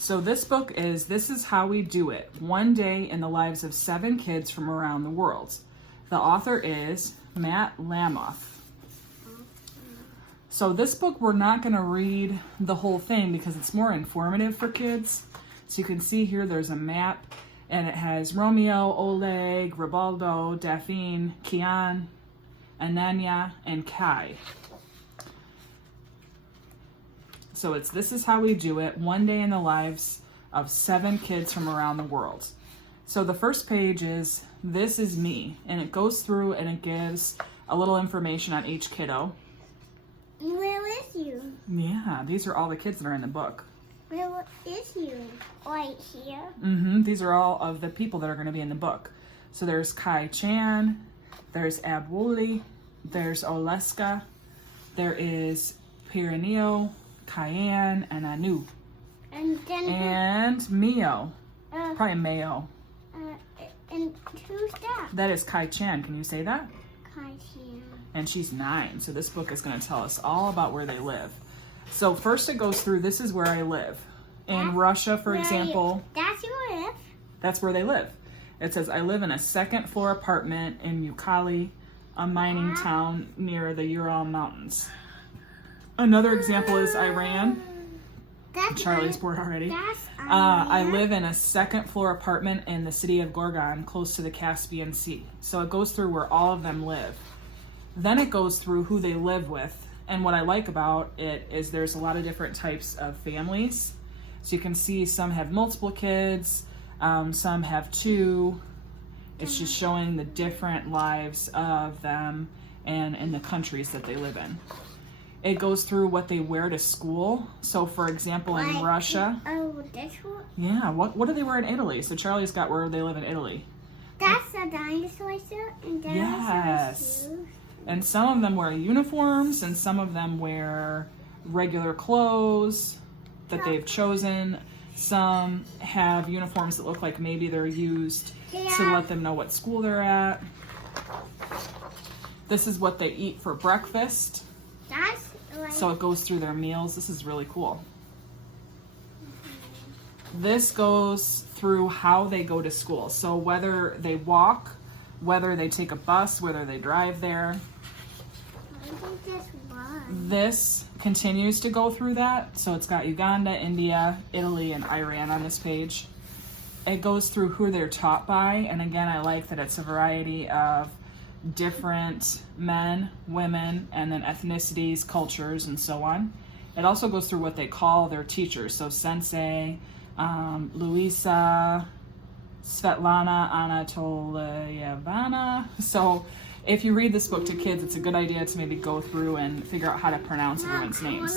So this book is This Is How We Do It, One Day in the Lives of 7 Kids from Around the World. The author is Matt Lamoth. So this book, we're not going to read the whole thing because it's more informative for kids. So you can see here there's a map, and it has Romeo, Oleg, Ribaldo, Daphne, Kian, Ananya, and Kai. So it's This Is How We Do It, One Day in the Lives of 7 Kids from Around the World. So the first page is This Is Me, and it goes through and it gives a little information on each kiddo. Where is you? Yeah, these are all the kids that are in the book. Where is you? Right here. These are all of the people that are going to be in the book. So there's Kai Chan, there's Abwoli, there's Oleska, there is Piranio, Cayenne, and Anu. And then And Mio. Probably Mayo. and who's that? That is Kai Chan. Can you say that? Kai. And she's 9. So this book is going to tell us all about where they live. So first it goes through, this is where I live. In Russia, for example, That's your live. that's where they live. It says, I live in a 2nd floor apartment in Yukali, a mining town near the Ural Mountains. Another example is Iran. That's Charlie's bored already. That's I live in a 2nd floor apartment in the city of Gorgan, close to the Caspian Sea. So it goes through where all of them live. Then it goes through who they live with. And what I like about it is there's a lot of different types of families. So you can see some have multiple kids, some have 2. It's just showing the different lives of them and in the countries that they live in. It goes through what they wear to school. So for example, in Russia. Oh, this one? Yeah, what do they wear in Italy? So Charlie's got where they live in Italy. That's a dinosaur suit and dinosaur Yes. shoes. And some of them wear uniforms and some of them wear regular clothes that they've chosen. Some have uniforms that look like maybe they're used to let them know what school they're at. This is what they eat for breakfast. That's like So it goes through their meals. This is really cool. This goes through how they go to school. So whether they walk, whether they take a bus, whether they drive there. I think that's one. This continues to go through that. So it's got Uganda, India, Italy, and Iran on this page. It goes through who they're taught by. And again, I like that it's a variety of different men, women, and then ethnicities, cultures, and so on. It also goes through what they call their teachers. So sensei, Luisa, Svetlana Anatolievna. So if you read this book to kids, it's a good idea to maybe go through and figure out how to pronounce everyone's names.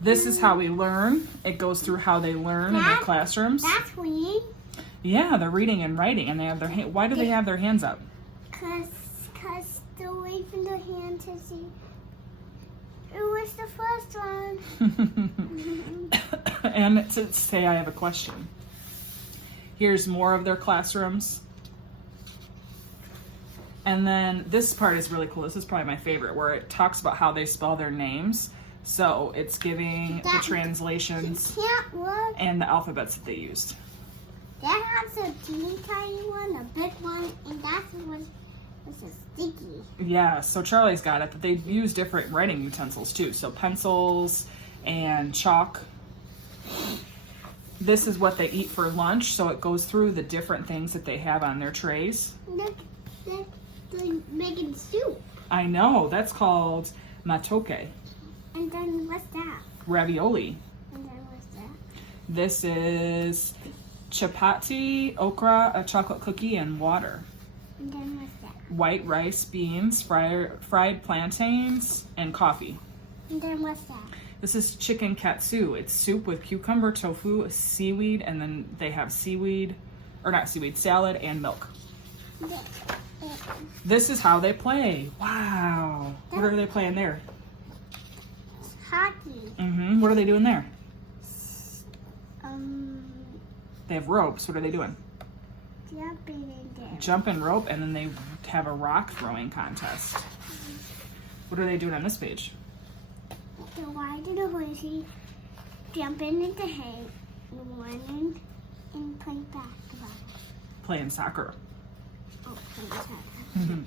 This is how we learn. It goes through how they learn in their classrooms. That's weird. Yeah, they're reading and writing, and they have their why do they have their hands up? Cause they're waving their hand to see. It was the first one. And to say I have a question. Here's more of their classrooms. And then this part is really cool. This is probably my favorite, where it talks about how they spell their names. So it's giving the translations Can't look. and the alphabets that they used. That has a teeny tiny one, a big one, and that's the one that's a sticky. Yeah, so Charlie's got it, but they use different writing utensils too. So pencils and chalk. This is what they eat for lunch, so it goes through the different things that they have on their trays. Look, they're making soup. I know, that's called matoke, And then what's that? ravioli. And then what's that? This is chapati, okra, a chocolate cookie, and water. And then what's that? White rice, beans, fried plantains, and coffee. And then what's that? This is chicken katsu. It's soup with cucumber, tofu, seaweed, and then they have salad and milk. This is how they play. Wow. What are they playing there? Hockey. What are they doing there? They They have ropes. What are they doing? jumping in there. Jumping rope, and then they have a rock throwing contest. What are they doing on this page? So why did the horsey jumping in the hay, running, and playing basketball. Playing soccer. Oh, playing soccer.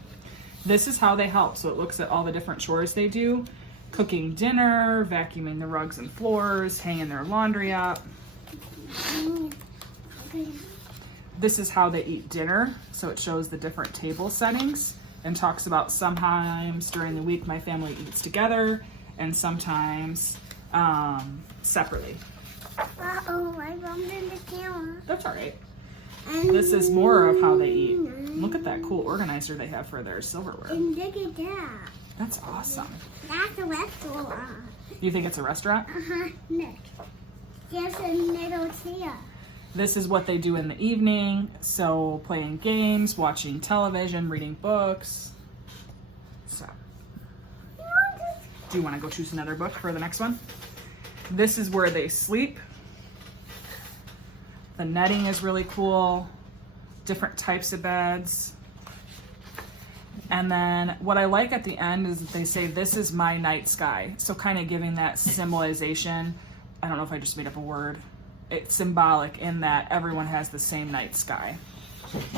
This is how they help. So it looks at all the different chores they do. Cooking dinner, vacuuming the rugs and floors, hanging their laundry up. This is how they eat dinner. So it shows the different table settings and talks about sometimes during the week my family eats together and sometimes separately. Uh-oh, I bumped into the camera. That's all right. This is more of how they eat. Look at that cool organizer they have for their silverware. And look at that. That's awesome. That's a restaurant. You think it's a restaurant? Uh-huh, look. There's a little chair. This is what they do in the evening. So playing games, watching television, reading books. So, do you want to go choose another book for the next one? This is where they sleep. The netting is really cool. Different types of beds. And then what I like at the end is that they say, this is my night sky. So kind of giving that symbolization. I don't know if I just made up a word. It's symbolic in that everyone has the same night sky.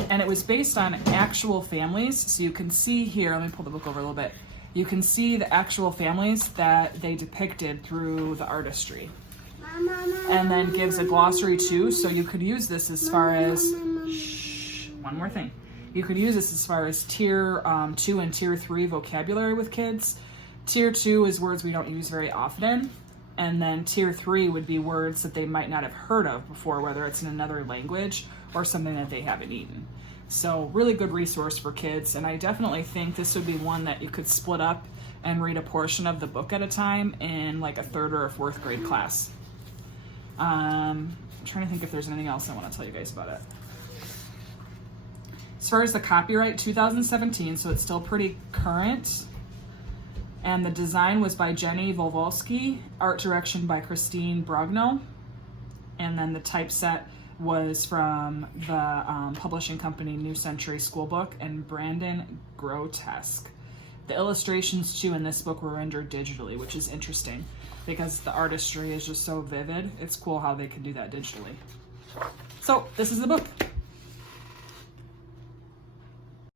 And it was based on actual families. So you can see here, let me pull the book over a little bit. You can see the actual families that they depicted through the artistry. And then gives a glossary too, so you could use this as far as, one more thing. You could use this as far as tier 2 and tier 3 vocabulary with kids. Tier 2 is words we don't use very often. And then tier 3 would be words that they might not have heard of before, whether it's in another language or something that they haven't eaten. So really good resource for kids. And I definitely think this would be one that you could split up and read a portion of the book at a time in like a 3rd or a 4th grade class. I'm trying to think if there's anything else I want to tell you guys about it. As far as the copyright, 2017, so it's still pretty current. And the design was by Jenny Volvolsky, art direction by Christine Brogno. And then the typeset was from the publishing company New Century Schoolbook and Brandon Grotesque. The illustrations too in this book were rendered digitally, which is interesting because the artistry is just so vivid. It's cool how they can do that digitally. So this is the book.